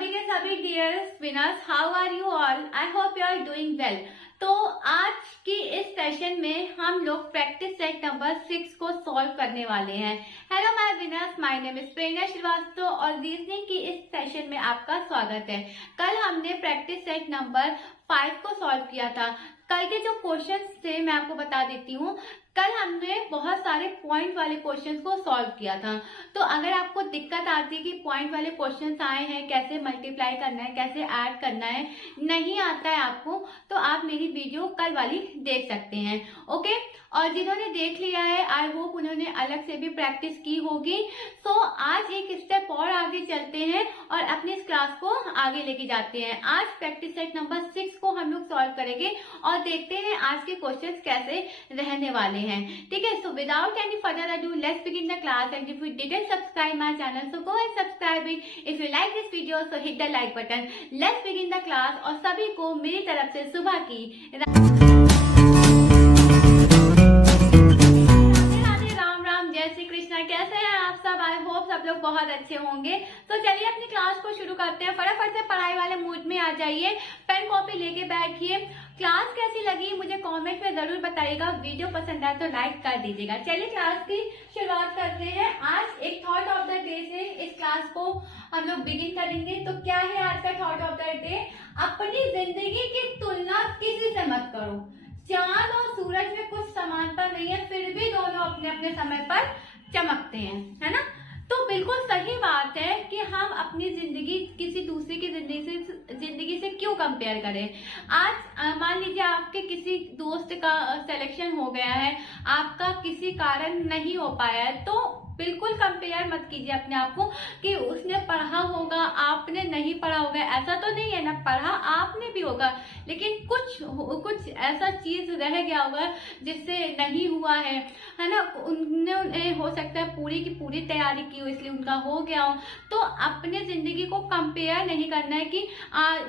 सभी के सभी dear winners, how are you all? I hope you are doing well. तो आज की इस सेशन में हम लोग प्रैक्टिस सेट नंबर 6 को सॉल्व करने वाले हैं। Hello my winners, my name is Prerna Srivastava और रीजनिंग की इस सेशन में आपका स्वागत है। कल हमने प्रैक्टिस सेट नंबर 5 को सॉल्व किया था। कल के जो क्वेश्चंस थे मैं आपको बता देती हूँ। कल हमने बहुत सारे पॉइंट वाले क्वेश्चंस को सॉल्व किया था। तो अगर आपको दिक्कत आती है कि पॉइंट वाले क्वेश्चंस आए हैं, कैसे मल्टीप्लाई करना है, कैसे ऐड करना है, नहीं आता है आपको, तो आप मेरी वीडियो कल वाली देख सकते हैं। ओके, और जिन्होंने देख लिया है आई होप उन्होंने अलग से भी प्रैक्टिस की होगी। सो आज एक स्टेप और आगे चलते हैं और अपनी इस क्लास को आगे लेके जाते हैं। आज प्रैक्टिस सेट नंबर 6 को हम लोग सॉल्व करेंगे और देखते हैं आज के क्वेश्चंस कैसे रहने वाले हैं। ठीक है, so without any further ado let's begin the class. And if you didn't subscribe my channel so go and subscribe it. If you like this video so hit the like button. Let's begin the class. और सभी को मेरी तरफ से सुबह की कैसे हैं आप सब? आई होप सब लोग बहुत अच्छे होंगे। तो चलिए अपनी क्लास को शुरू करते हैं। फटाफट से पढ़ाई वाले मूड में आ जाइए, पेन कॉपी लेके बैठिए। क्लास कैसी लगी मुझे कमेंट में जरूर बताइएगा। वीडियो पसंद आए तो लाइक कर दीजिएगा। चलिए क्लास की शुरुआत करते हैं। आज एक थॉट ऑफ द डे से इस क्लास को हम लोग बिगिन करेंगे। तो क्या है आज का थॉट ऑफ द डे? अपनी जिंदगी की तुलना किसी से मत करो। चांद और सूरज में कुछ समानता नहीं है, फिर भी दोनों अपने अपने समय पर चमकते हैं, है ना? तो बिल्कुल सही बात है कि हम अपनी जिंदगी किसी दूसरे की जिंदगी से क्यों कंपेयर करें। आज मान लीजिए आपके किसी दोस्त का सिलेक्शन हो गया है, आपका किसी कारण नहीं हो पाया है, तो बिल्कुल कंपेयर मत कीजिए अपने आप को कि उसने पढ़ा होगा आपने नहीं पढ़ा होगा। ऐसा तो नहीं है ना, पढ़ा आपने भी होगा, लेकिन कुछ ऐसा चीज रह गया होगा जिससे नहीं हुआ है ना? उन्होंने हो सकता है पूरी की पूरी तैयारी की हो इसलिए उनका हो गया हो। तो अपने जिंदगी को कंपेयर नहीं करना है कि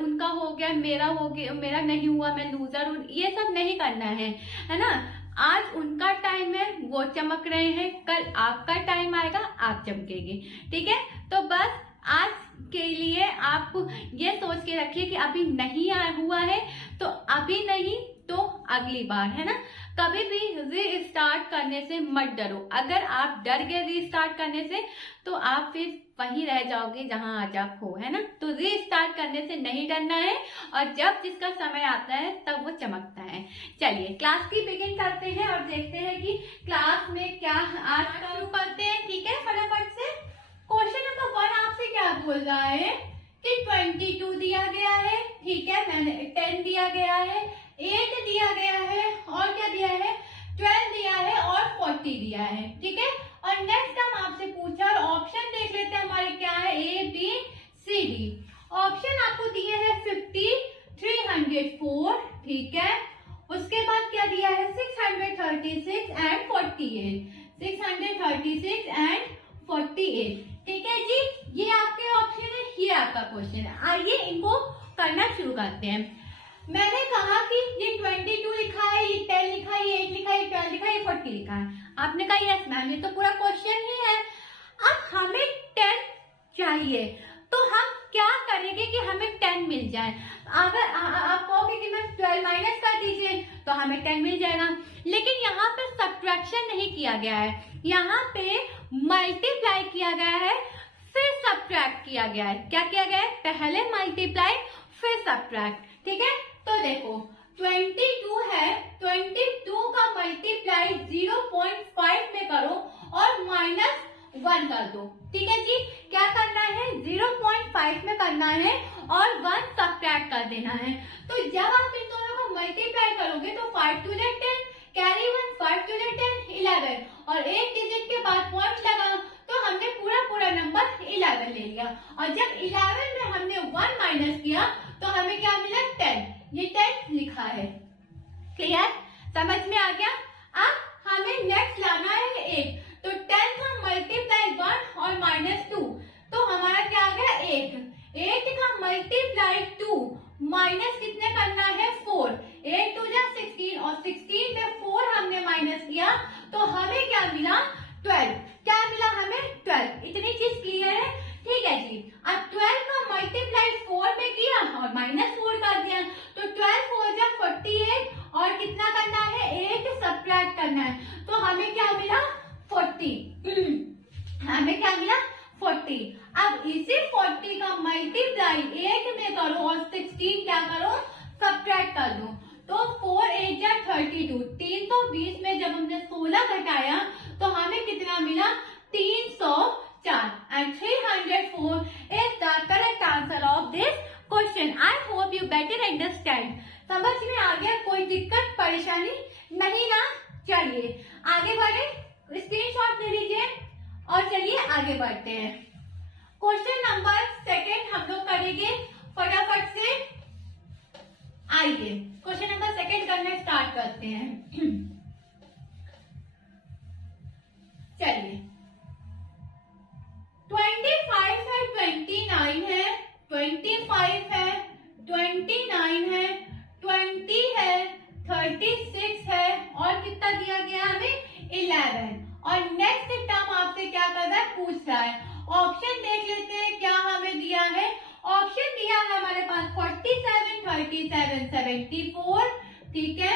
उनका हो गया मेरा नहीं हुआ, मैं लूजर हूँ, ये सब नहीं करना है ना? आज उनका टाइम है, वो चमक रहे हैं, कल आपका टाइम आएगा, आप चमकेंगे। ठीक है, तो बस आज के लिए आप ये सोच के रखिए कि अभी नहीं हुआ है तो अभी नहीं तो अगली बार, है ना? कभी भी रीस्टार्ट करने से मत डरो। अगर आप डर गए रीस्टार्ट करने से तो आप फिर वहीं रह जाओगे जहां आज आप हो, है ना? तो रीस्टार्ट करने से नहीं डरना है और जब जिसका समय आता है तब वो चमकता है। चलिए क्लास की बिगिन करते हैं और देखते हैं कि क्लास में क्या आज शुरू करते हैं। ठीक है, फटाफट से क्वेश्चन नंबर 1 आपसे क्या बोल रहा है कि 22 दिया गया है, ठीक है, मैंने 10 दिया गया है, 8 दिया गया है और क्या दिया है, 12 दिया है और 40 दिया है। ठीक है, और नेक्स्ट हम आपसे पूछा और ऑप्शन देख लेते हैं हमारे क्या है, A B C D. Option आपको दिए हैं 50, 304, ठीक है, उसके बाद क्या दिया है 636 एंड 48, 636 एंड 48। ठीक है जी, ये आपके ऑप्शन है, ये आपका क्वेश्चन है। आइए इनको करना शुरू करते हैं। मैंने कहा कि ये 22 लिखा है, ये 10 लिखा है, ये 8 लिखा है, ये 12 लिखा है, ये 40 लिखा है। आपने कहा यस मैम, ये तो पूरा क्वेश्चन ही है। अब हमें 10 चाहिए तो हम क्या करेंगे कि हमें 10 मिल जाए। अगर आप कहोगे कि मैम 12 माइनस कर दीजिए तो हमें 10 मिल जाएगा, लेकिन यहाँ पे सब्ट्रैक्शन नहीं किया गया है, यहाँ पे मल्टीप्लाई किया गया है फिर सब्ट्रैक्ट किया गया है। क्या किया गया है? पहले मल्टीप्लाई फिर सब्ट्रैक्ट। ठीक है, तो देखो 22 है, 22 का मल्टीप्लाई 0.5 में करो और -1 कर दो। ठीक है जी, क्या करना है 0.5 में करना है और 1 सब्ट्रैक्ट कर देना है। तो जब आप इन दोनों को मल्टीप्लाई करोगे तो 5 2 10 कैरी 1, 5 2 10 11 और एक डिजिट के बाद पॉइंट लगा तो हमने पूरा नंबर 11 ले लिया। और जब 11 में हमने 1 माइनस किया तो हमें क्या मिला 10, ये 10 लिखा है। क्लियर, समझ में आ गया? अब हमें नेक्स्ट लाना है 8, तो 10 का मल्टीप्लाई 1 और -2 तो हमारा क्या आ गया 8, 8 का मल्टीप्लाई 2 माइनस कितने करना है 4, 8 2 जा 16 और 16 में 4 हमने माइनस किया तो हमें क्या मिला 12। क्या मिला हमें 12। इतनी चीज क्लियर है? ठीक है जी। अब 12 का मल्टीप्लाई -4 कर दिया, तो 12 4 जा 48 और कितना करना है 8 सब्ट्रैक्ट करना है, तो हमें क्या मिला 40। हमें क्या मिला 40। अब इसी 40 का मल्टीप्लाई 8 में करो और 16 क्या करो सब्ट्रैक्ट कर दो, तो 4 8 जा 32, 320 में जब हमने 16 घटाया तो हमें कितना मिला 304 and 304 is the correct answer of this question. I hope you better understand. समझ में आ गया, कोई दिक्कत परेशानी नहीं ना। चलिए आगे बढ़े, स्क्रीनशॉट ले लीजिए और चलिए आगे बढ़ते हैं। क्वेश्चन नंबर 2 हम लोग करेंगे फटाफट से। आइए क्वेश्चन नंबर 2 करना स्टार्ट करते हैं। चलिए 25 है, 29 है, 25 है, 29 है, 20 है, 36 है और कितना दिया गया हमें 11। और नेक्स्ट टर्म आपसे क्या कर रहा है पूछ रहा है। ऑप्शन देख लेते हैं क्या हमें दिया है। ऑप्शन दिया है हमारे पास 47 37 74, ठीक है,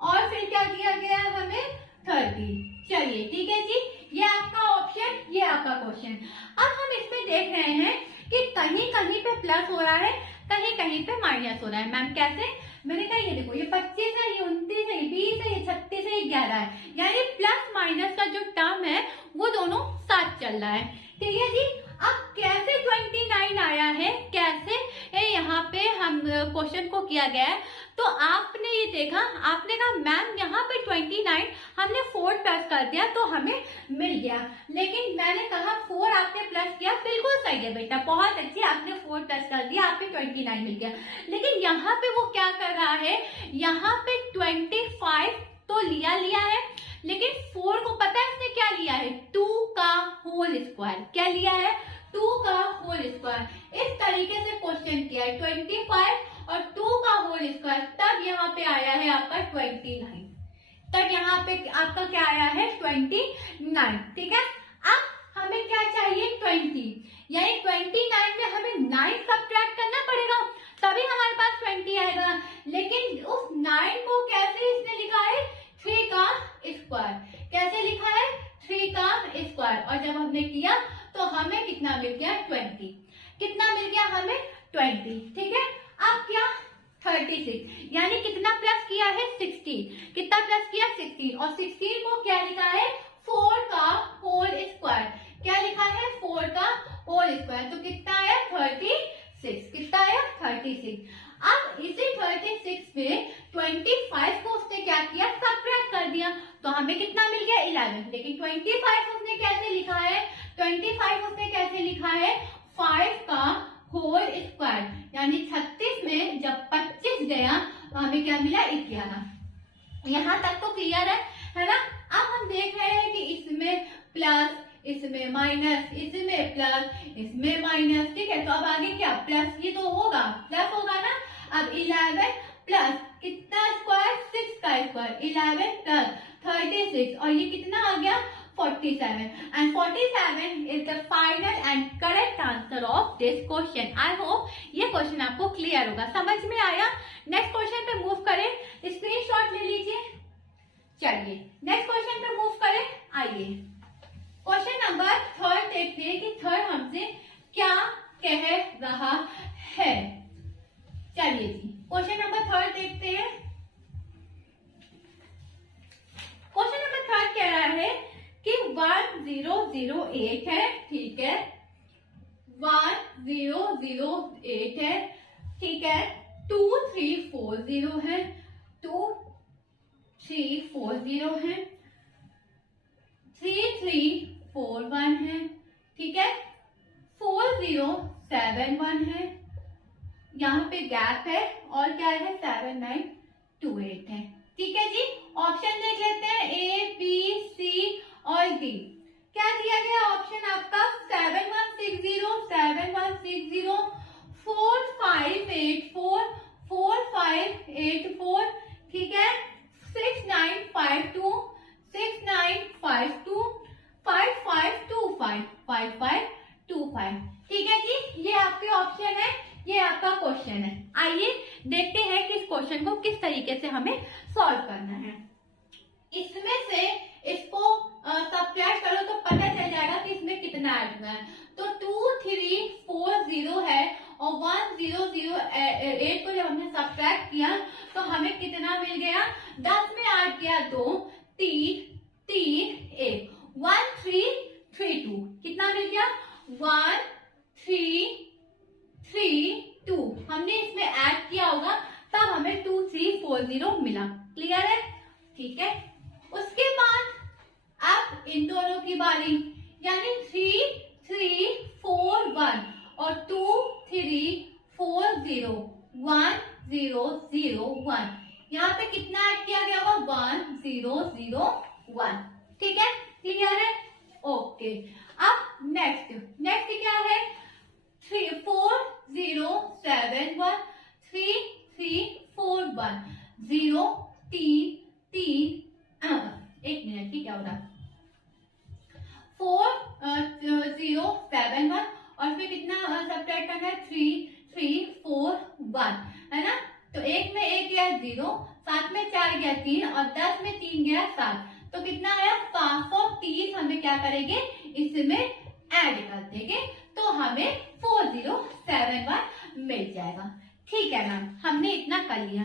और फिर क्या दिया गया हमें 30। चलिए ठीक है जी, ये आपका ऑप्शन, ये आपका क्वेश्चन। अब हम इसमें देख रहे हैं कि कहीं कहीं पे प्लस हो रहा है, कहीं कहीं पे माइनस हो रहा है। मैम कैसे? मैंने कहा ये देखो, ये 25 है, ये 29 है, ये 20 है, ये 36 है, ये 11 है, यानी प्लस माइनस का जो टर्म है वो दोनों साथ चल रहा है। ठीक है जी। अब कैसे 29 आया है, कैसे यहाँ पे हम क्वेश्चन को किया गया है, तो आपने ये देखा, आपने कहा मैम यहाँ पे 29 हमने 4 प्लस कर दिया तो हमें मिल गया, लेकिन मैंने कहा 4 आपने प्लस किया, बिल्कुल सही है बेटा, बहुत अच्छी, आपने 4 प्लस कर दिया, आपने 29 मिल गया। लेकिन यहाँ पे वो क्या कर रहा है, यहाँ पे 25 तो लिया है, लेकिन 4 को पता है इसने क्या लिया है 2 का होल स्क्वायर। क्या लिया है 2 का होल स्क्वायर। इस तरीके से क्वेश्चन किया है 25 और 2 का होल स्क्वायर, तब यहाँ पे आया है आपका 29, तब यहाँ पे आपका क्या आया है 29। ठीक है। अब हमें क्या चाहिए 20, यानी 29 में हमें 9 सब्ट्रैक्ट करना पड़ेगा तभी हमारे पास 20 आएगा। लेकिन उस 9 को कैसे इसने लिखा है 3 का स्क्वायर। कैसे लिखा है 3 का स्क्वायर, और जब हमने किया तो हमें कितना मिल गया 20। कितना मिल गया हमें 20। ठीक है। अब क्या 36, यानी कितना प्लस किया है 16। कितना प्लस किया 16, और 16 को क्या लिखा है 4 का होल स्क्वायर। क्या लिखा है 4 का होल स्क्वायर, तो कितना आया 36। कितना आया 36। अब इसी 36 में 25 को उसने क्या किया सब्ट्रैक्ट कर दिया, तो हमें कितना मिल गया 11। लेकिन 25 उसने कैसे लिखा है 25 उसने कैसे लिखा है 5 का होल स्क्वायर, यानी 36 में जब 25 गया तो हमें क्या मिला 11। यहाँ तक तो क्लियर है ना। अब हम देख रहे हैं कि इसमें प्लस, इसमें माइनस, इसमें प्लस, इसमें माइनस। ठीक है, तो अब आगे क्या प्लस, ये तो होगा प्लस होगा ना। अब 11 प्लस कितना स्क्वायर 6 का स्क्वायर, 11 प्लस 36, और ये कितना आ गया 47, and 47 is the final and correct answer of this question. I hope ये क्वेश्चन आपको क्लियर होगा, समझ में आया। नेक्स्ट क्वेश्चन पे मूव करें, स्क्रीनशॉट ले लीजिए। चलिए नेक्स्ट क्वेश्चन पे मूव करें। आइए क्वेश्चन नंबर 3 देखते हैं कि 3 हमसे क्या कह रहा है। चलिए जी क्वेश्चन नंबर 3 देखते हैं। क्वेश्चन नंबर 3 कह रहा है कि 1008 है, ठीक है, 1008 है, ठीक है, 2340 है, 2340 है, 3341 है, ठीक है, 4071 है, यहाँ पे गैप है, और क्या है 7928 है। ठीक है जी। ऑप्शन देख लेते हैं ए बी सी और डी। क्या दिया गया ऑप्शन आपका 7160, 7160, 4584, 4584, ठीक है, 6952, 6952, 5525, 5525। ठीक है जी, ये आपके ऑप्शन है, ये आपका क्वेश्चन है। क्वेश्चन को किस तरीके से हमें सॉल्व करना है। इसमें से इसको सब्ट्रैक्ट करो तो पता चल जाएगा कि इसमें कितना ऐड हुआ है। तो 2340 है और 1008 को जब हमने सब्ट्रैक्ट किया तो हमें कितना मिल गया, 10 में ऐड किया 2, 3, 1, 1332, कितना मिल गया 1332। हमने इसमें ऐड किया होगा तब हमें 2340 मिला। क्लियर है? ठीक है। उसके बाद अब इन दोनों की बारी, यानी 3341 और 2340, 1001, यहाँ पे कितना ऐड किया गया होगा 1001। ठीक है, क्लियर है? ओके। अब नेक्स्ट क्या है, 4071, 3341, 0, 3, एक मिनट, ठीक है, हो रहा 4071 और फिर कितना सब्ट्रैक्ट करना है 3341, है ना। तो एक में एक गया 0, 7 में 4 गया 3 और 10 में 3 गया 7, तो कितना आया 530। हमें क्या करेंगे, इसमें ऐड कर देंगे तो हमें 4071 मिल जाएगा। ठीक है मैम, हमने इतना कर लिया।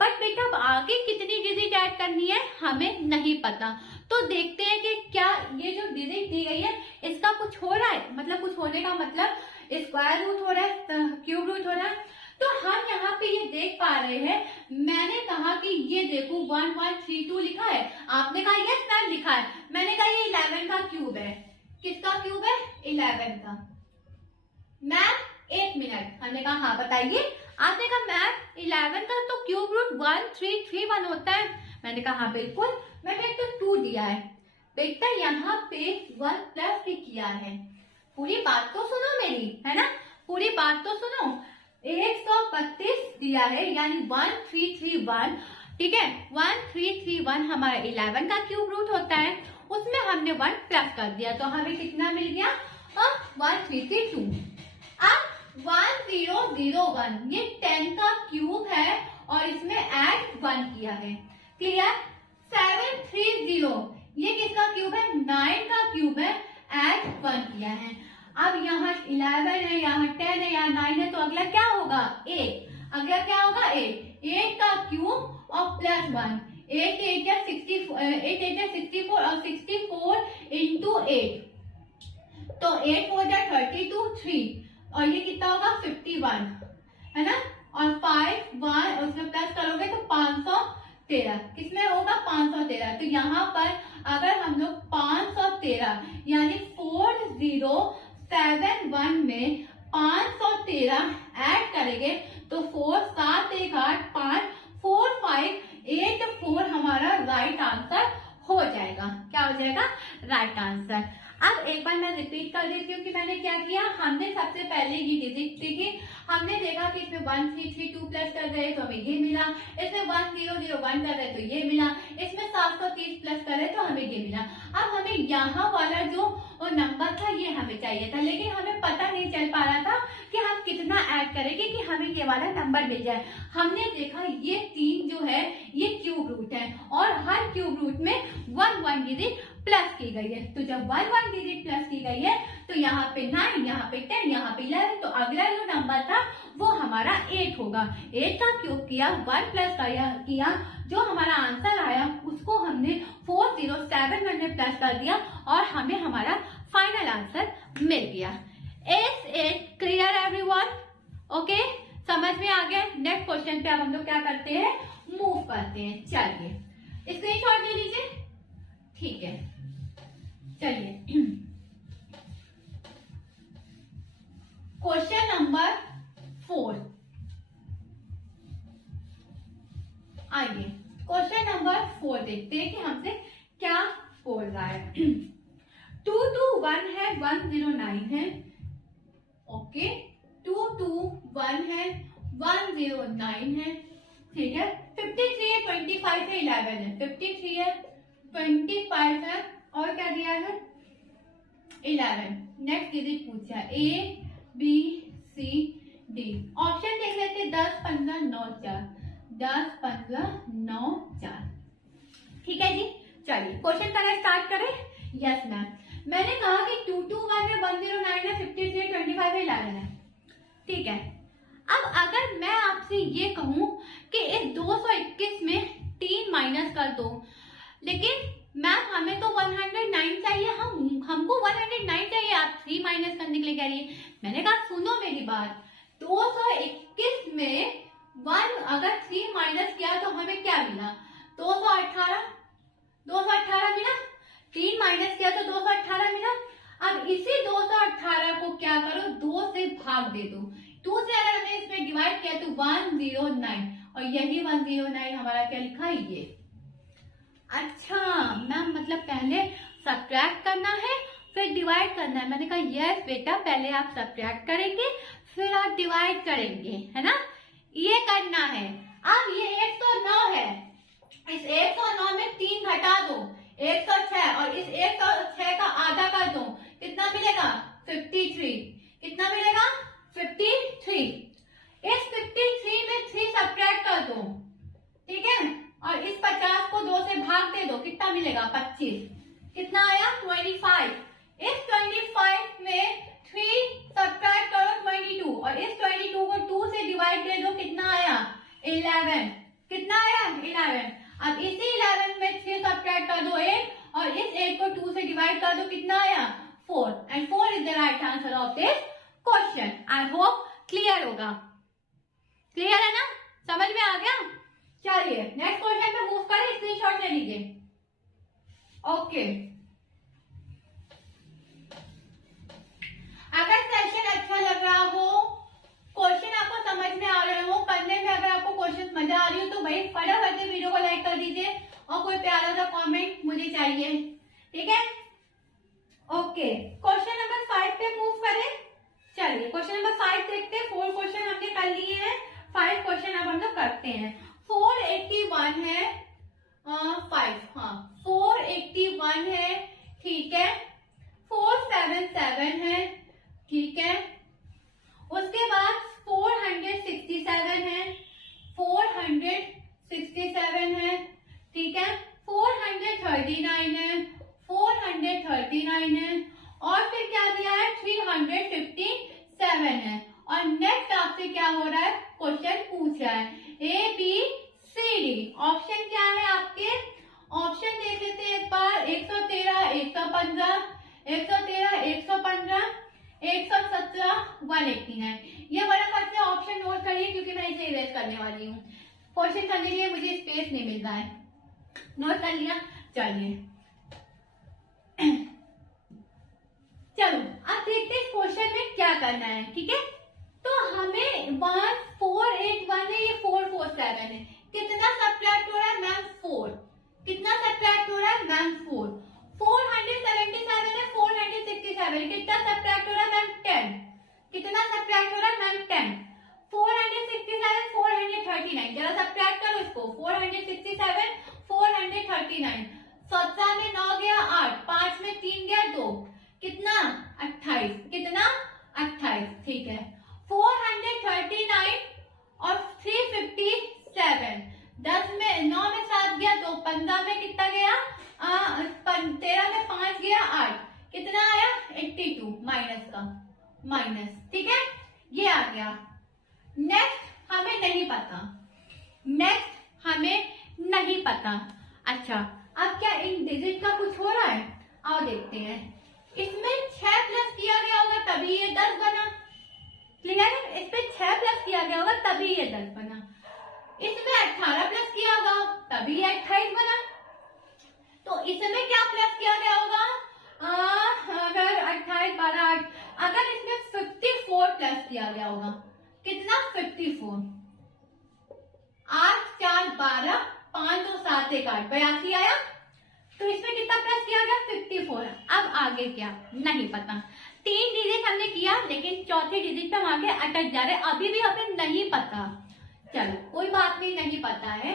बट बेटा अब आगे कितनी डिजिट ऐड करनी है हमें नहीं पता, तो देखते हैं कि क्या ये जो डिजिट दी गई है इसका कुछ हो रहा है, मतलब कुछ होने का मतलब स्क्वायर रूट हो रहा है, क्यूब रूट हो रहा है। तो हम यहाँ पे ये देख पा रहे हैं, मैंने कहा कि ये देखो 1132 लिखा है, आपने कहा यस मैम लिखा है, मैंने कहा ये 11 का क्यूब है। किसका क्यूब है? 11 का। मैम एक मिनट, हमने कहा हाँ बताइए। आपने कहा मैम 11 का तो क्यूब रूट 1331 होता है। मैंने कहा हाँ बिल्कुल। मैंने तो 2 दिया है बेटा, यहाँ पे 1 प्लस भी किया है। पूरी बात तो सुनो मेरी, है ना, पूरी बात तो सुनो। 132 दिया है यानी 1331, ठीक है। 1331 हमारा 11 का क्यूब रूट होता है, उसमें हमने 1 प्लस कर दिया तो हमें कितना मिल गया 1332। अब 1001 ये 10 का क्यूब है और इसमें ऐड 1 किया है। क्लियर? 730 ये किसका क्यूब है? 9 का क्यूब है, ऐड 1 किया है। अब यहाँ 11 है, यहाँ 10 है, यहाँ 9 है, तो अगला क्या होगा 8। अगला क्या होगा 8 का क्यूब और प्लस 1। 8 8 या 64 और 64 इंटू 8, तो 8 4 जा 32, 3 और ये कितना होगा 51, है ना। और 5 1 उसमें प्लस करोगे तो 513, किसमें होगा 513। तो यहाँ पर अगर हम लोग 513 यानी 4071 में 513 ऐड करेंगे तो 4 7 1 8 5 4 5 8 4 हमारा राइट आंसर हो जाएगा। क्या हो जाएगा? Right answer. अब एक बार मैं रिपीट कर देती हूँ कि मैंने क्या किया। हमने सबसे पहले ये डिजिट देखी, हमने देखा कि इसमें 1332 प्लस कर रहे तो हमें ये मिला, इसमें 1001 कर रहे तो ये मिला, इसमें 730 प्लस कर रहे तो हमें ये मिला। अब हमें यहाँ वाला जो नंबर था ये हमें चाहिए था, लेकिन हमें पता नहीं चल पा रहा था कि हम कितना ऐड करेंगे कि हमें ये वाला नंबर मिल जाए। हमने देखा ये 3 जो है ये क्यूब रूट है और हर क्यूब रूट में 1 डिजिट प्लस की गई है। तो जब 1 डिजिट प्लस की गई है तो यहाँ पे 9, यहाँ पे 10, यहाँ पे 11, तो अगला जो नंबर था वो हमारा 8 होगा। 8 का क्यूब किया, 1 प्लस किया, जो हमारा आंसर आया उसको हमने 407 में प्लस कर दिया और हमें हमारा फाइनल आंसर मिल गया। Is it clear everyone? Okay, समझ में आ गया। नेक्स्ट क्वेश्चन पे अब हम लोग क्या करते हैं, मूव करते हैं। चलिए स्क्रीनशॉट ले लीजिए, ठीक है। चलिए क्वेश्चन नंबर 4, आइए क्वेश्चन नंबर 4 देखते हैं कि हमसे क्या बोल रहा है। 221 है, 109 है, ओके। 221 है, 109 है, ठीक है। 53 है, 25 है, 11 है, 53 है, 25 है और क्या दिया है 11। नेक्स्ट डिजिट पूछा A B C D। Option देख लेते 10 15 9 4, 10, 15, 9, 4। ठीक है जी, चलिए क्वेश्चन करना स्टार्ट करें। यस मैम, मैंने कहा कि 2, 2, 1 है, 109 है, 53 है, 25 है, 11 है। ठीक है, अब अगर मैं आपसे ये कहूं कि इस 221 में 3 माइनस कर दो, लेकिन मैम हमें तो 109 चाहिए, हमको 109 चाहिए, आप 3 माइनस करने के लिए कह रही है। मैंने कहा सुनो मेरी बात, 221 में 1 अगर 3 माइनस किया तो हमें क्या मिला? 218 मिला। 3 माइनस किया तो 218 मिला। अब इसी 218 को क्या करो, 2 से भाग दे दो। 2 से अगर हमने इसमें डिवाइड किया तो 109, और यही 109 हमारा क्या लिखा है ये। अच्छा मैम, मतलब पहले सब्ट्रैक्ट करना है फिर डिवाइड करना है। मैंने कहा यस बेटा, पहले आप सब्ट्रैक्ट करेंगे फिर आप डिवाइड करेंगे, है ना, ये करना है। अब ये 109 है, इस 109 में 3 घटा दो, 106, और इस 106 का आधा कर दो, कितना मिलेगा? 53। कितना मिलेगा? 53। इस 53 में 3 सब्ट्रैक्ट कर दो, ठीक है, और इस 50 को 2 से भाग दे दो, कितना मिलेगा? 25। कितना आया? 25। इस 25 में 3 सब्ट्रैक्ट करो 22, और इस 22 को 2 से डिवाइड दे दो, कितना आया? 11। कितना आया? 11। अब इसी 11 में 3 सब्ट्रैक्ट कर दो 8, और इस 8 को 2 से डिवाइड कर दो, कितना आया? 4। And 4 is the right answer of this question. I hope clear होगा। क्लियर है ना, समझ में आ गया? चलिए नेक्स्ट क्वेश्चन पे मूव करें, स्क्रीनशॉट ले लीजिए। ओके, अगर सेशन अच्छा लग रहा हो, क्वेश्चन आपको समझ में आ रहे हो, करने में अगर आपको क्वेश्चन मजा आ रही हो, तो भाई फटाफट से वीडियो को लाइक कर दीजिए और कोई प्यारा सा कमेंट मुझे चाहिए, ठीक है? ओके, क्वेश्चन नंबर 5 पे मूव करें। चलिए क्वेश्चन नंबर 5 देखते हैं। 4 क्वेश्चन हमने कर लिए हैं, 5 क्वेश्चन अब हम लोग करते हैं। 481 है, 481 है, ठीक है। 477 है, ठीक है। उसके बाद 467 है, 467 है, ठीक है। 439 है, 439 है, और फिर क्या दिया है? 357 है। और नेक्स्ट आपसे क्या हो रहा है? क्वेश्चन पूछ रहा है ABCD। ऑप्शन क्या है आपके? ऑप्शन देख लेते हैं एक बार। 113, 115, 113, 115, 117, 189। ये बड़ा फटाफट से ऑप्शन नोट करिए, क्योंकि मैं इसे इरेज करने वाली हूँ। क्वेश्चन करने के लिए मुझे स्पेस नहीं मिल रहा है। नोट कर लिया? चलिए चलो अब देखते हैं इस क्वेश्चन में क्या करना है, ठीक है। तो हमें 481 है, ये 447 है। कितना सब्ट्रैक्ट हो रहा है मैम? 4। कितना सब्ट्रैक्ट हो रहा है मैम? 4। 477 है, 467। कितना सब्ट्रैक्ट हो रहा है मैम? 10। कितना सब्ट्रैक्ट हो रहा है मैम? 10। 467, 439। जरा सब्ट्रैक्ट करो इसको। 467, 439। 17 में 9 गया 8, 5 में 3 गया 2, कितना? 28। कितना? 28, ठीक है। 439 और 357, 10 में 9 में 7 गया 2, 15 में कितना गया? 13 में 5 गया 8, कितना आया? 82 माइनस का माइनस, ठीक है। ये आ गया। नेक्स्ट हमें नहीं पता, नेक्स्ट हमें नहीं पता। अच्छा, अब क्या इन डिजिट का कुछ हो रहा है? आओ देखते हैं। इसमें 6 प्लस किया गया होगा तभी ये 10 बना। क्लियर है? इस पे 6 प्लस किया गया होगा तभी ये 10 बना। इसमें 18 प्लस किया होगा तभी ये 28 बना। तो इसमें क्या प्लस किया गया होगा? अगर 28, 12, 8, अगर इसमें 54 प्लस किया गया होगा, कितना? 54। 8, 4, 12, 5, 2, 7, 1, 8, 82 आया। तो इसमें कितना प्लस किया गया? 54। अब आगे क्या नहीं पता। 3 डिजिट हमने किया, लेकिन चौथे डिजिट पे हम आगे अटक जा रहे, अभी भी हमें नहीं पता। चलो कोई बात नहीं पता है।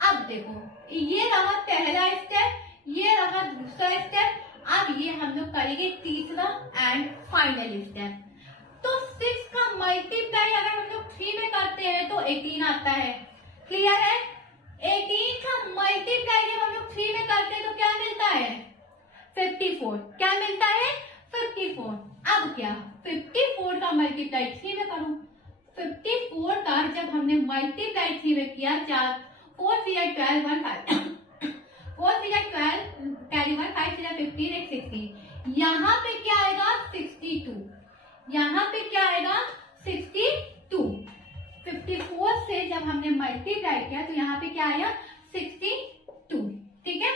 अब देखो, ये रहा पहला स्टेप, ये रहा दूसरा स्टेप। अब ये हम लोग करेंगे तीसरा एंड फाइनल स्टेप। तो 6 का मल्टीप्लाई अगर हम लोग 3 में करते हैं तो 18 आता है। क्लियर है? 18 का मल्टीप्लाई जब हम लोग 3 में करते हैं तो क्या मिलता है? 54। क्या मिलता है? 54। अब क्या 54 का मल्टीप्लाई 3 में करूं, 54 का जब हमने मल्टीप्लाई 3 में किया, 4 3 12 1 5 4 3 12 कैरी 1 5 3 15 एक 16। यहाँ पे क्या आएगा? 62। यहाँ पे क्या आएगा? 62। 54 से जब हमने मल्टीप्लाई किया तो यहाँ पे क्या आया? 62। ठीक है।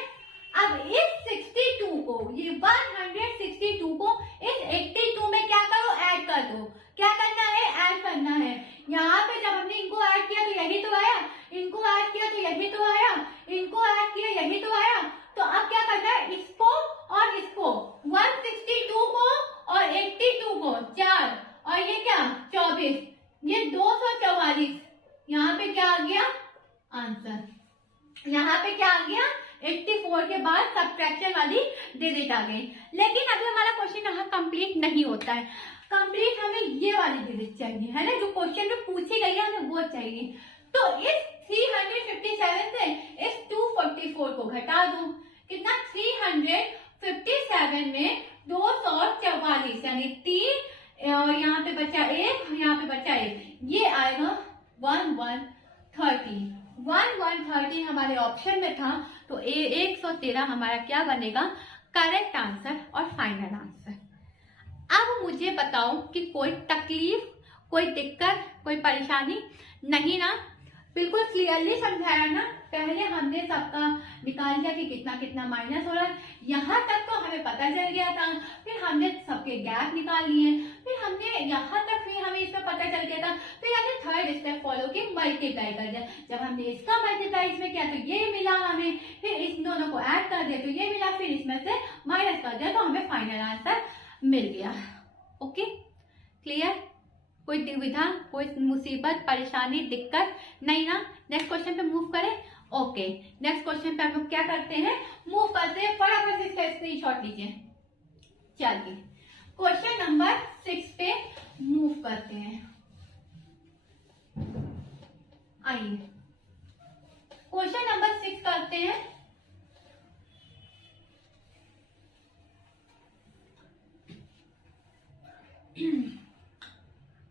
अब इस 62 को, ये 162 को इस 82 में क्या करो? ऐड कर दो। क्या करना है? ऐड करना है। यहाँ पे जब हमने इनको ऐड किया तो यही तो आया, इनको ऐड किया तो यही तो आया, इनको ऐड किया यही तो आया। तो अब क्या करना है? इसको और इसको, 162 को और 82 को, 4 और ये क्या? 24, ये 244। यहाँ पे क्या आ गया? आंसर। यहाँ पे क्या आ गया? 84 के बाद सब्ट्रैक्शन वाली डिजिट आ गई। लेकिन अभी हमारा क्वेश्चन यहाँ कंप्लीट नहीं होता है। कंप्लीट हमें ये वाली डिजिट चाहिए, है ना, जो क्वेश्चन में पूछी गई है हमें वो चाहिए। तो इस 357 से इस 244 को घटा दूं। कितना? 357 में 244 यानी 3 और यहाँ पे बचा 1, यहाँ पे बचा 1, ये आएगा 1130। 1130 हमारे ऑप्शन में था, तो 113 हमारा क्या बनेगा? करेक्ट आंसर और फाइनल आंसर। अब मुझे बताओ कि कोई तकलीफ, कोई दिक्कत, कोई परेशानी नहीं ना? बिल्कुल क्लियरली समझाया ना? पहले हमने सबका निकाल लिया कि कितना कितना माइनस हो रहा है, यहाँ तक तो हमें पता चल गया था। फिर हमने सबके गैप निकाल लिए, फिर हमने यहाँ तक फिर हमें इसमें पता चल गया था। फिर हमने थर्ड स्टेप फॉलो की, मल्टीप्लाई कर दिया। जब हमने इसका मल्टीप्लाई इसमें किया तो ये मिला हमें, फिर इस दोनों को ऐड कर दिया तो ये मिला, फिर इसमें से माइनस कर दिया तो हमें फाइनल आंसर मिल गया। Okay, clear? कोई दुविधा, कोई मुसीबत, परेशानी, दिक्कत नहीं ना? नेक्स्ट क्वेश्चन पे मूव करें। ओके, नेक्स्ट क्वेश्चन पे हम लोग क्या करते हैं? मूव करते हैं। फटाफट से इसका स्क्रीनशॉट लीजिए। चलिए क्वेश्चन नंबर 6 पे मूव करते हैं। आइए क्वेश्चन नंबर 6 करते हैं।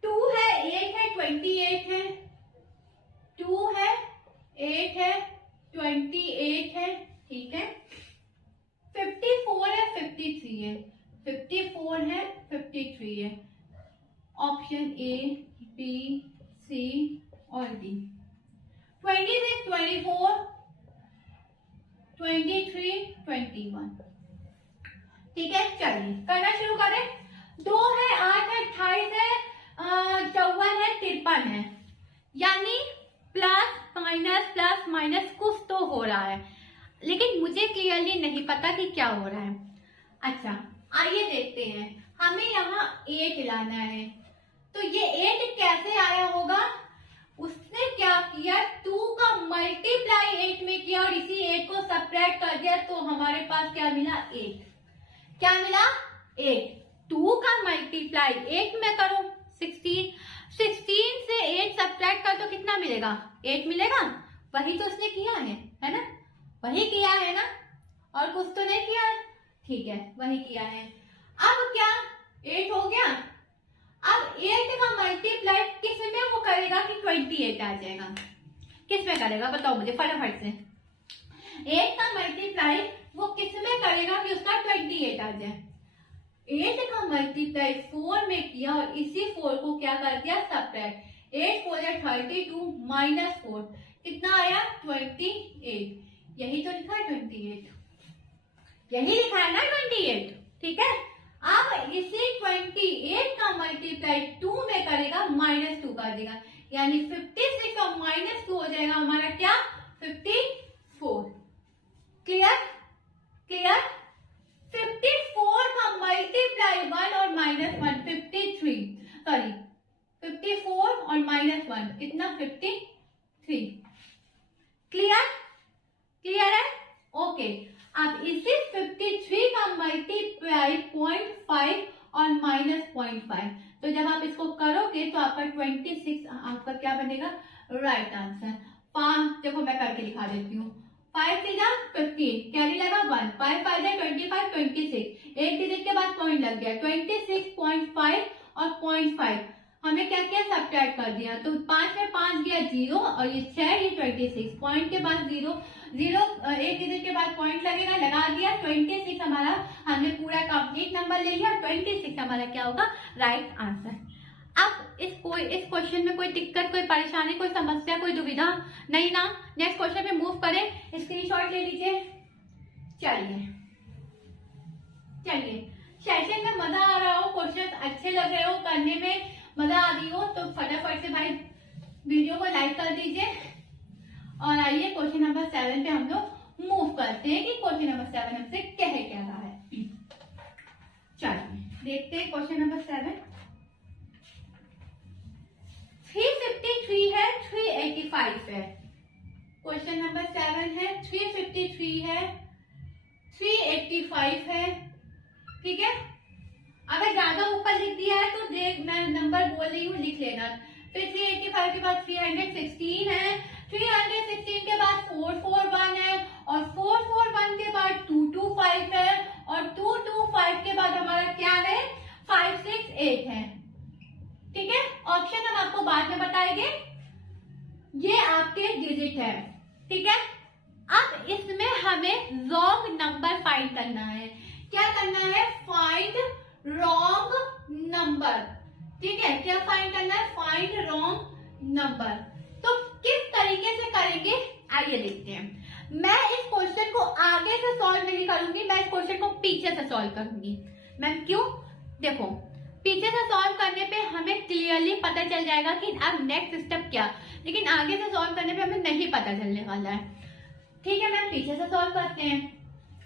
टू है, 8 है, 28 है। 2 है, 8 है, 28 है। ठीक है। 54 है, 53 है। 54 है, 53 है। ऑप्शन ए, बी, सी और डी। 26, 24, 23, 21। ठीक है, चलिए करना शुरू करें। 2 है, 8 है, 28 है, 54 है, 53 है। यानी प्लस माइनस कुछ तो हो रहा है, लेकिन मुझे क्लियरली नहीं पता कि क्या हो रहा है। अच्छा, आइए देखते हैं। हमें यहाँ 8 लाना है, तो ये 8 कैसे आया होगा? उसने क्या किया? 2 का मल्टीप्लाई 8 में किया और इसी 8 को सब्ट्रैक्ट कर दिया, तो हमारे पास क्या मिला? 8। क्या मिला? 8। 2 का मल्टीप्लाई 8 में करो, 16। 16 से 8 सब्ट्रैक्ट कर तो कितना मिलेगा? 8 मिलेगा। वही तो उसने किया है ना? वही किया है ना? और कुछ तो नहीं किया है। ठीक है, वही किया है। अब क्या 8 हो गया। अब 8 का मल्टीप्लाई किस में वो करेगा कि 28 आ जाएगा? किस में करेगा बताओ मुझे फटाफट से। 8 का मल्टीप्लाई वो किस में करेगा कि उसका 28 आ जाए? 8 का मल्टीप्लाई 4 में किया और इसी 4 को क्या कर दिया? सब्ट्रैक्ट। 8 4 या 32 माइनस 4 कितना आया? 28। यही तो लिखा है 28, यही लिखा है ना 28। ठीक है। अब इसी 28 का मल्टीप्लाई 2 में करेगा, -2 कर देगा, यानी 56 और -2 हो जाएगा हमारा क्या? 54। क्लियर? क्लियर? 54 का मल्टीप्लाई 1 और -1 53, सॉरी 54 और -1 कितना? 53। क्लियर? क्लियर है? ओके। अब इसी 53 का मल्टीप्लाई 0.5 और -0.5, तो जब आप इसको करोगे तो आपका 26 आपका क्या बनेगा? Right answer. 5, देखो मैं करके दिखा देती हूँ। 5 से 15, कैरी लगा 1, 5 5 25, 26, एक डिजिट के बाद पॉइंट लग गया 26.5 और 0.5 हमें क्या किया सब्ट्रैक्ट कर दिया, तो 5 में 5 गया 0 और ये 6 ये 26, पॉइंट के बाद 0 एक डिजिट के बाद पॉइंट लगेगा, लगा दिया 26 हमारा, हमने पूरा कंप्लीट नंबर ले लिया, 26 हमारा क्या होगा राइट आंसर। अब इस क्वेश्चन में कोई दिक्कत, कोई परेशानी, कोई समस्या, कोई दुविधा नहीं ना? नेक्स्ट क्वेश्चन पे मूव करें, स्क्रीनशॉट ले लीजिए। चलिए सेशन में मजा आ रहा हो, क्वेश्चन अच्छे लग रहे हो, करने में मजा आ रही हो तो फटाफट से भाई वीडियो को लाइक कर दीजिए। और आइए क्वेश्चन नंबर 7 पे हम लोग मूव करते हैं कि क्वेश्चन नंबर 7 हमसे कह क्या रहा है। चलिए देखते हैं क्वेश्चन नंबर 7। 353 है, 385 है। क्वेश्चन नंबर 7 है, 353 है, 385 है, ठीक है। अगर ज्यादा ऊपर लिख दिया है तो देख मैं नंबर बोल रही हूँ लिख लेना। फिर 385 के बाद 316 है, 316 के बाद 441 है और 441 के बाद 225 है और 225 के बाद हमारा क्या है 568 है, ठीक है। ऑप्शन हम आपको बाद में बताएंगे, ये आपके डिजिट है, ठीक है। अब इसमें हमें रॉन्ग नंबर फाइंड करना है। क्या करना है? फाइंड रॉन्ग नंबर, ठीक है। क्या फाइंड करना है? Find wrong number. तो किस तरीके से करेंगे आइए देखते हैं। मैं इस क्वेश्चन को आगे से सॉल्व नहीं करूंगी, मैं इस क्वेश्चन को पीछे से सॉल्व करूंगी। मैम क्यों? देखो पीछे से सॉल्व करने पे हमें क्लियरली पता चल जाएगा कि अब नेक्स्ट स्टेप क्या, लेकिन आगे से सॉल्व करने पे हमें नहीं पता चलने वाला है, ठीक है। मैम पीछे से सॉल्व करते हैं।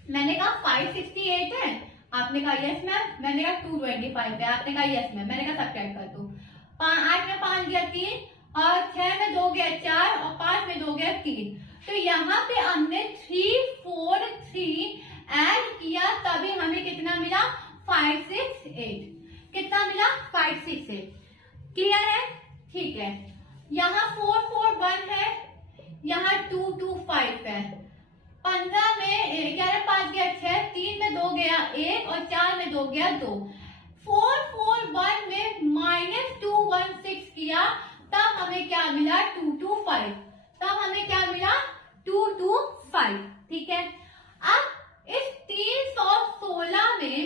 मैंने कहा 568 है, आपने कहा यस मैम, मैंने कहा 225 है, आपने कहा यस मैम, मैंने कहा सब्ट्रैक्ट कर दो। 8 में 5 गया 3 और 6 में 2 गया 4 और 5 में 2 गया 3, तो यहाँ पे हमने 343 ऐड किया तभी हमें कितना मिला 568, कितना मिला 568, क्लियर है, ठीक है। यहाँ 441 है, यहाँ 225 है, 15 में 11 5 गया 6, 3 में 2 गया 1 और 4 में 2 गया 2, 441 में -216 किया तब हमें क्या मिला 225, तब हमें क्या मिला 225, ठीक है। अब इस 316 में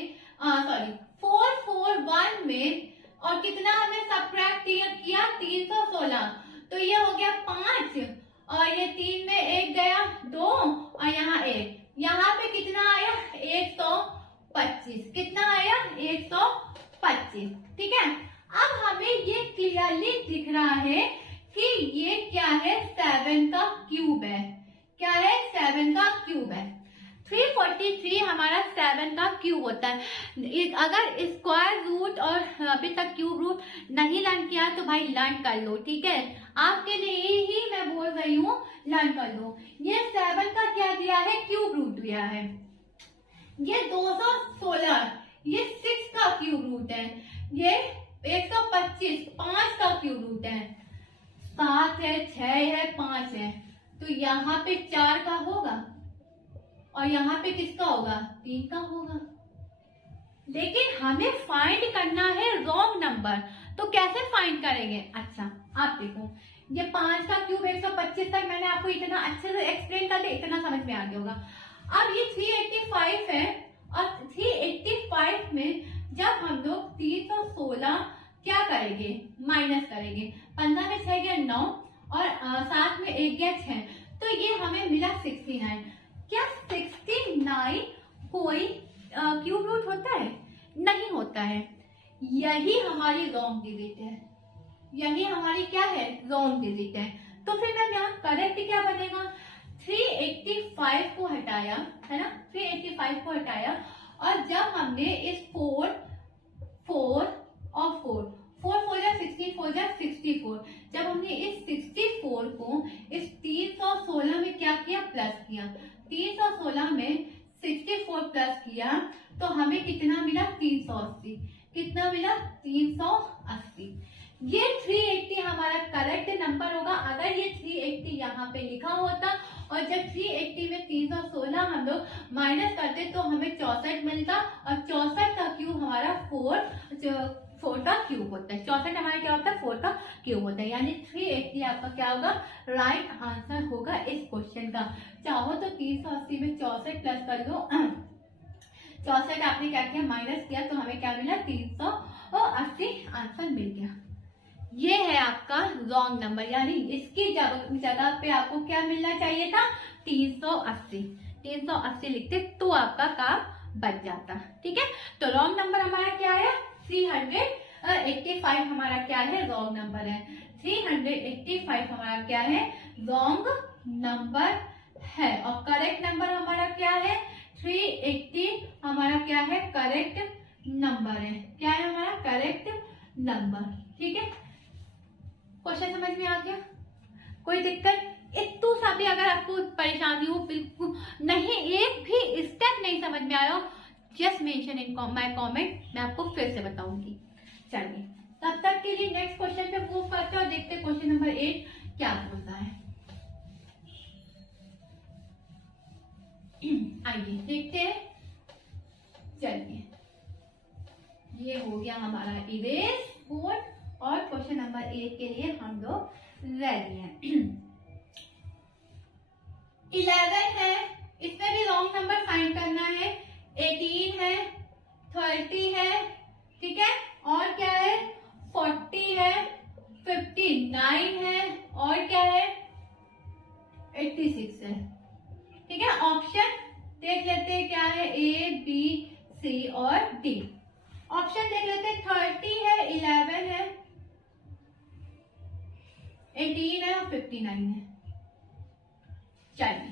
441 में और कितना हमें सब्ट्रैक्ट किया 316, तो ये हो गया 5 और ये 3 में 1 गया 2 और यहाँ 1, यहाँ पे कितना आया 125, कितना आया 125, ठीक है। अब हमें ये क्लियरली दिख रहा है कि ये क्या है 7 का क्यूब है, क्या है 7 का क्यूब है। 343 हमारा 7 का क्यूब होता है। अगर स्क्वायर रूट और अभी तक क्यूब रूट नहीं लर्न किया तो भाई लर्न कर लो, ठीक है। आपके लिए ही मैं बोल रही हूँ लर्न कर लो। ये 7 का क्या दिया है क्यूब रूट दिया है, ये 216, ये 6 का क्यूब रूट है, ये 125 5 का क्यूब रूट है, 7 है 6 है 5 है, तो यहाँ पे 4 का होगा और यहाँ पे किसका होगा 3 का होगा। लेकिन हमें फाइंड करना है रॉन्ग नंबर, तो कैसे फाइंड करेंगे? अच्छा आप देखो, ये 5 का क्यूब 125 तक मैंने आपको इतना अच्छे से एक्सप्लेन कर दिया, इतना समझ में आ गया होगा। अब ये 385 है और 385 में जब हम लोग 316 क्या करेंगे माइनस करेंगे, 15 में 6 गया 9 और 7 में 1 गया 6, तो ये हमें मिला 69। क्या 69 कोई क्यूब रूट होता है? नहीं होता है। यही हमारी रॉन्ग डिजिट है, यही हमारी क्या है रॉन्ग डिजिट है। तो फिर मैम यहाँ करेक्ट क्या बनेगा? 385 को हटाया है ना, 385 को हटाया और जब हमने इस 4 और 4 जा 64 जा 64, जब हमने इस 64 को इस 316 में क्या किया प्लस किया, 316 में 64 प्लस किया तो हमें कितना मिला 380, कितना मिला 380। ये 380 हमारा करेक्ट नंबर होगा। अगर ये 380 यहाँ पे और जब 380 में 316 हम लोग माइनस करते तो हमें 64 मिलता, और 64 का क्यूब हमारा 4 का क्यूब होता है। 64 हमारा क्या होता है? 4 का क्यूब होता है, यानी 380 आपका क्या होगा? राइट आंसर होगा इस क्वेश्चन का। चाहो तो 380 में 64 प्लस कर लो, 64 आपने क्या किया? माइनस किया, तो हमें क्या मिला? 380 आंसर मिल गया। ये है आपका रॉन्ग नंबर, यानी इसकी जगह पे आपको क्या मिलना चाहिए था? 380। 380 लिखते तो आपका काम बच जाता। ठीक है, तो रॉन्ग नंबर हमारा क्या है? 385 हमारा क्या है? रॉन्ग नंबर है। 385 हमारा क्या है? रॉन्ग नंबर है। और करेक्ट नंबर हमारा क्या है? 380 हमारा क्या है? करेक्ट नंबर है। क्या है हमारा? Correct number. ठीक है, क्वेश्चन समझ में आ गया? कोई दिक्कत? इतू सा भी अगर आपको परेशानी हो, बिल्कुल नहीं, एक भी स्टेप नहीं समझ में आया, just mention in my comment, मैं आपको फिर से बताऊंगी। चलिए, तब तक के लिए नेक्स्ट क्वेश्चन पे मूव करते हैं और देखते हैं क्वेश्चन नंबर 8 क्या बोलता है। आइए देखते हैं। चलिए, ये हो गया हमारा इरेज बोर्ड, और क्वेश्चन नंबर 8 के लिए हम लोग रेडी हैं। 11 है, इसमें भी रॉन्ग नंबर फाइंड करना है। 18 है, 30 है, ठीक है, और क्या है? 40 है, 59 है, और क्या है? 86 है। ठीक है, ऑप्शन देख लेते हैं क्या है? A, B, C और D। ऑप्शन देख लेते हैं। 30 है, 11 है, 18 है और 59 है। चलिए,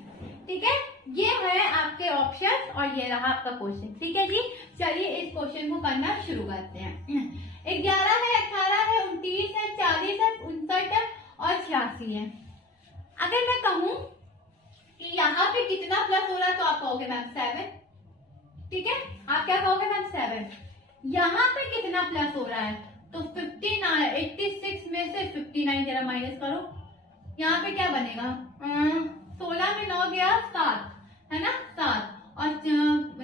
ठीक है, ये है आपके ऑप्शन और ये रहा आपका क्वेश्चन। ठीक है जी, चलिए इस क्वेश्चन को करना शुरू करते हैं। 11 है, 18 है, 29 है, 40 है, 59 है और 86 है। अगर मैं कहूं कि यहाँ पे कितना प्लस हो रहा है तो आप कहोगे मैम 7। ठीक है, आप क्या कहोगे मैम? 7। यहाँ पे कितना प्लस हो रहा है तो 59, 86 में से 59 जरा माइनस करो, यहाँ पे क्या बनेगा? 16 में 9 गया 7, है ना? 7, और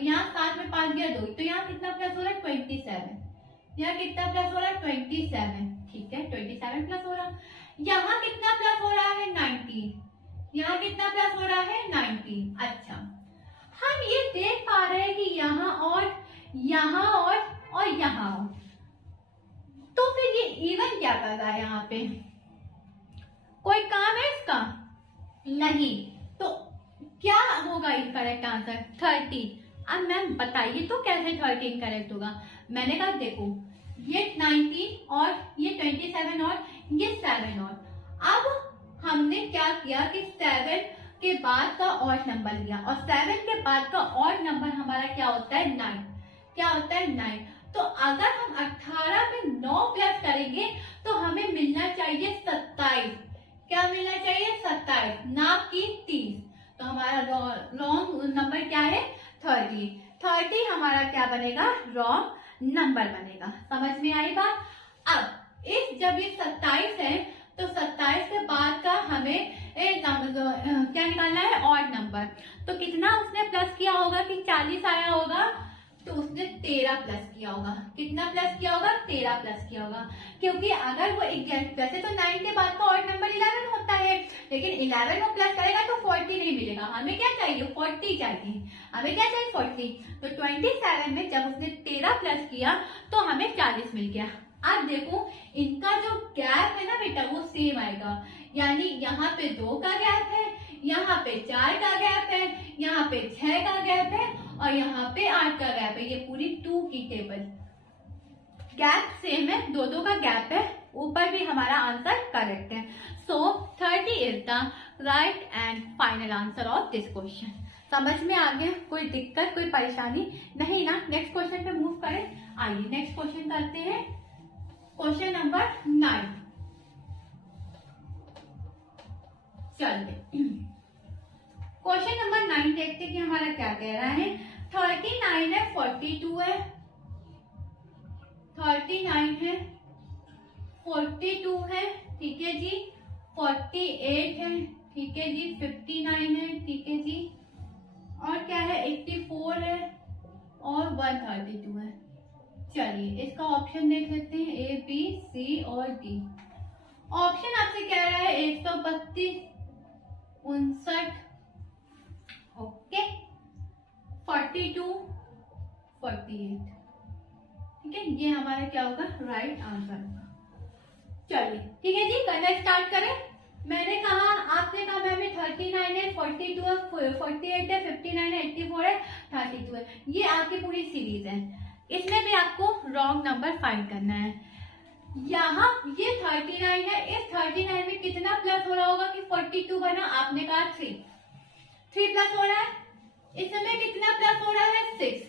यहाँ 7 में 5 गया 2, तो यहाँ कितना प्लस हो रहा है? 27। यहाँ कितना प्लस हो रहा है? 27। ठीक है, 27 प्लस हो रहा है। यहाँ कितना प्लस हो रहा है? 19। यहाँ कितना प्लस हो रहा है? 19। अच्छा, हम ये देख पा रहे हैं कि यहाँ और यहाँ और यहाँ और, तो फिर ये इवन क्या कर रहा है? यहाँ पे कोई काम है इसका? नहीं, तो क्या होगा इनकरेक्ट आंसर? 30। अब मैम बताइए तो कैसे 30 इनकरेक्ट होगा? मैंने कहा देखो, ये 19 और ये 27 और ये 7 और, अब हमने क्या किया कि 7 के बाद का ऑड नंबर लिया, और 7 के बाद का ऑड नंबर हमारा क्या होता है? 9। क्या होता है? 9। तो अगर हम 18 में 9 प्लस करेंगे तो हमें मिलना चाहिए 27। क्या मिलना चाहिए? 27, ना कि 30। तो हमारा रॉन्ग नंबर क्या है? 30। 30 हमारा क्या बनेगा? रॉन्ग नंबर बनेगा। समझ में आई बात? अब इस जब ये 27 है तो 27 के बाद का हमें क्या निकालना है? Odd number. तो कितना उसने प्लस किया होगा कि 40 आया होगा, तो उसने 13 प्लस किया होगा। कितना प्लस किया होगा? 13 प्लस किया होगा, क्योंकि अगर वो वैसे तो 9 के बाद का ऑड नंबर 11 होता है, लेकिन 11 को प्लस करेगा तो 40 नहीं मिलेगा। हमें क्या चाहिए? 40 चाहिए। हमें क्या चाहिए? 40। तो 27 में जब उसने 13 प्लस किया तो हमें 40 मिल गया। अब देखो, इनका जो गैप है ना बेटा, वो सेम आएगा, यानी यहाँ पे 2 का गैप है, यहाँ पे 4 का गैप है, यहाँ पे 6 का गैप है और यहाँ पे 8 का गैप है। ये पूरी 2 की टेबल गैप सेम है, 2-2 का गैप है। ऊपर भी हमारा आंसर करेक्ट है। सो 30 is the right and final answer of this question. समझ में आ गया? कोई दिक्कत, कोई परेशानी नहीं ना? नेक्स्ट क्वेश्चन पे मूव करें। आइए नेक्स्ट क्वेश्चन करते हैं, क्वेश्चन नंबर 9। चलिए क्वेश्चन नंबर 9 देखते हैं कि हमारा क्या कह रहा है। 39 है, 42 है, 39 है, 42 है, ठीक है जी, 48 है, ठीक है जी, 59 है, ठीक है जी, और क्या है 84 है और 132 है। चलिए इसका ऑप्शन देख लेते हैं, ए बी सी और डी। ऑप्शन आपसे कह रहा है 132, 59, ओके, 42, 48, ठीक है, ये हमारा क्या होगा, राइट आंसर होगा। चलिए ठीक है जी, करना स्टार्ट करें। मैंने कहा, आपने कहा मैम 39 है, 42 है, 48 है, 59 है, 84 है, 32 है, ये आपकी पूरी सीरीज है। इसमें भी आपको रॉन्ग नंबर फाइंड करना है। यहाँ ये 39 है, इस 39 में कितना प्लस हो रहा होगा कि 42 बना, आपने कहा 3 प्लस हो रहा है, इसमें कितना प्लस हो रहा है 6,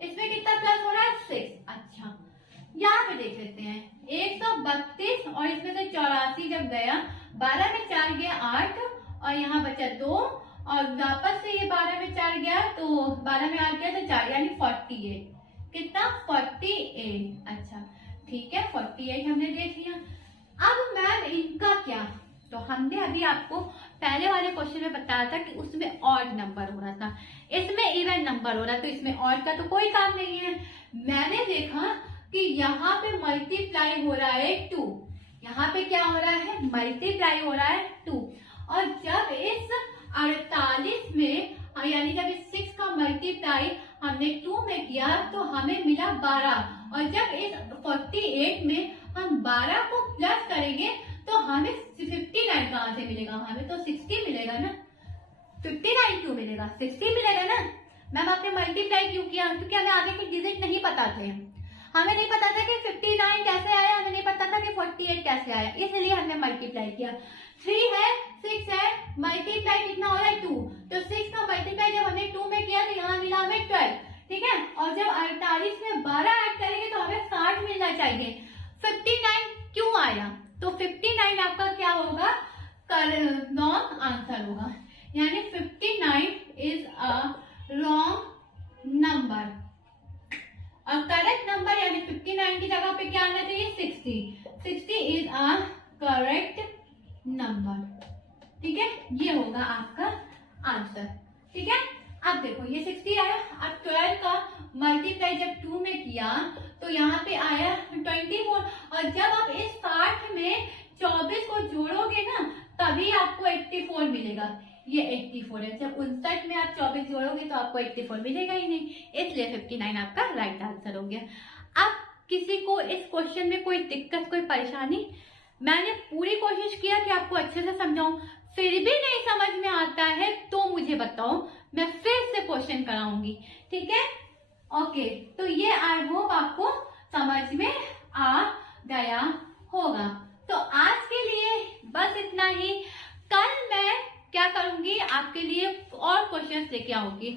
इसमें कितना प्लस हो रहा है 6। अच्छा यहाँ पे देख लेते हैं, 132 और इसमें से 84 जब गया, 12 में 4 गया 8 और यहाँ बचा 2 और वापस से ये 12 में 4 गया तो 12 में 8 गया तो 4 यानी 48। कितना 48। अच्छा ठीक है, 48 हमने देख लिया। अब मैम इनका क्या, तो हमने अभी आपको पहले वाले क्वेश्चन में बताया था कि उसमें ऑड नंबर हो रहा था, इसमें इवन नंबर हो रहा है, तो इसमें ऑड का तो कोई काम नहीं है। मैंने देखा कि यहाँ पे मल्टीप्लाई हो रहा है 2, यहाँ पे क्या हो रहा है, मल्टीप्लाई हो रहा है 2, और जब इस 48 में यानी जब इस 6 का मल्टीप्लाई हमने 2 में किया तो हमें मिला 12, और जब इस 48 में हम 12 को प्लस करेंगे तो हमें 59 कहाँ से मिलेगा, हमें तो 60 मिलेगा ना, 59 क्यों मिलेगा, 60 मिलेगा ना। मैम आपने मल्टीप्लाई क्यों किया, क्योंकि हमें आगे के डिजिट नहीं पता थे, हमें नहीं पता था कि 59 कैसे आया, हमें नहीं पता था कि 48 कैसे आया, इसलिए हमने मल्टीप्लाई किया। 3 है, 6 है, मल्टीप्लाई कितना हो रहा है 2, तो 6 का मल्टीप्लाई जब हमने 2 में किया तो यहाँ मिला हमें 12, ठीक है, और जब 48 में 12 ऐड करेंगे तो हमें 60 मिलना चाहिए। 59 क्यों आया, तो 59 आपका क्या होगा, रॉन्ग आंसर होगा, यानी 59 इज अ रॉन्ग नंबर, और करेक्ट नंबर यानी 59 की जगह पे क्या आना चाहिए 60 इज अ करेक्ट नंबर, ठीक है, ये होगा आपका आंसर। ठीक है, अब देखो ये 60 आया, अब 12 का मल्टीप्लाई जब 2 में किया तो यहाँ पे आया 24, और जब आप इस 60 में 24 को जोड़ोगे ना तभी आपको 84 मिलेगा, ये 84 है, जब 59 में आप 24 जोड़ोगे तो आपको 84 मिलेगा ही नहीं, इसलिए 59 आपका राइट आंसर हो गया। अब किसी को इस क्वेश्चन में कोई दिक्कत, कोई परेशानी, मैंने पूरी कोशिश किया कि आपको अच्छे से समझाऊं, फिर भी नहीं समझ में आता है तो मुझे बताओ, मैं फिर से क्वेश्चन कराऊंगी, ठीक है, ओके। तो ये आई होप आपको समझ में आ गया होगा। तो आज के लिए बस इतना ही, कल मैं क्या करूंगी आपके लिए और क्वेश्चंस लेके आऊंगी।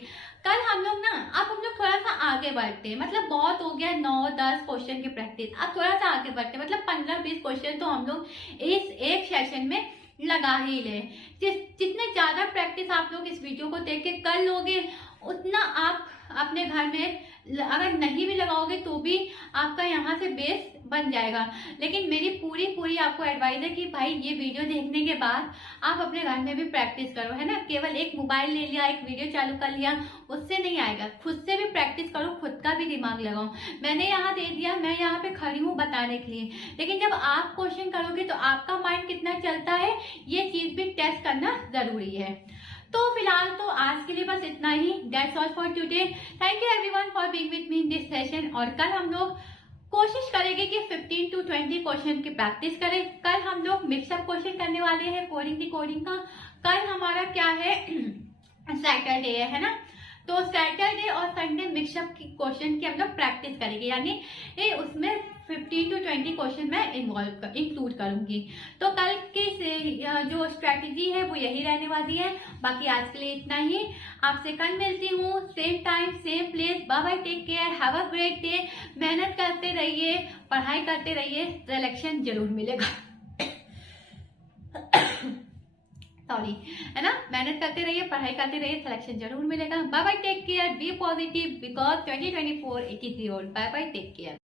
कल हम लोग ना, अब हम लोग थोड़ा सा आगे बढ़ते हैं, मतलब बहुत हो गया 9-10 क्वेश्चन की प्रैक्टिस, अब थोड़ा सा आगे बढ़ते हैं, मतलब 15-20 क्वेश्चन तो हम लोग इस एक सेशन में लगा ही ले। जितने ज्यादा प्रैक्टिस आप लोग इस वीडियो को देख के कर लोगे उतना आप अपने घर में अगर नहीं भी लगाओगे तो भी आपका यहाँ से बेस बन जाएगा। लेकिन मेरी पूरी आपको एडवाइस है कि भाई ये वीडियो देखने के बाद आप अपने घर में भी प्रैक्टिस करो, है ना। केवल एक मोबाइल ले लिया, एक वीडियो चालू कर लिया, उससे नहीं आएगा, खुद से भी प्रैक्टिस करो, खुद का भी दिमाग लगाओ। मैंने यहाँ दे दिया, मैं यहाँ पे खड़ी हूँ बताने के लिए, लेकिन जब आप क्वेश्चन करोगे तो आपका माइंड कितना चलता है ये चीज भी टेस्ट करना जरूरी है। तो फिलहाल तो आज के लिए बस इतना ही। That's all for today. Thank you everyone for being with me in this session. और कल हम लोग कोशिश करेंगे कि 15 to 20 क्वेश्चन की प्रैक्टिस करें। कल हम लोग मिक्सअप क्वेश्चन करने वाले हैं, कोडिंग डिकोडिंग का। कल हमारा क्या है, सैटरडे है ना, तो सैटरडे और संडे मिक्सअप की क्वेश्चन की हम लोग प्रैक्टिस करेंगे, यानी उसमें 15 to 20 क्वेश्चन मैं इंक्लूड करूंगी। तो कल की जो स्ट्रेटेजी है वो यही रहने वाली है। बाकी आज के लिए इतना ही, आपसे कल मिलती हूँ, same time same place. Bye bye, take care, have a great day. मेहनत करते रहिए, पढ़ाई करते रहिए, सिलेक्शन जरूर मिलेगा। सॉरी, है ना, मेहनत करते रहिए, पढ़ाई करते रहिए, सिलेक्शन जरूर मिलेगा। Bye bye, take care, be positive, because 2024 it is your. Bye bye, take care.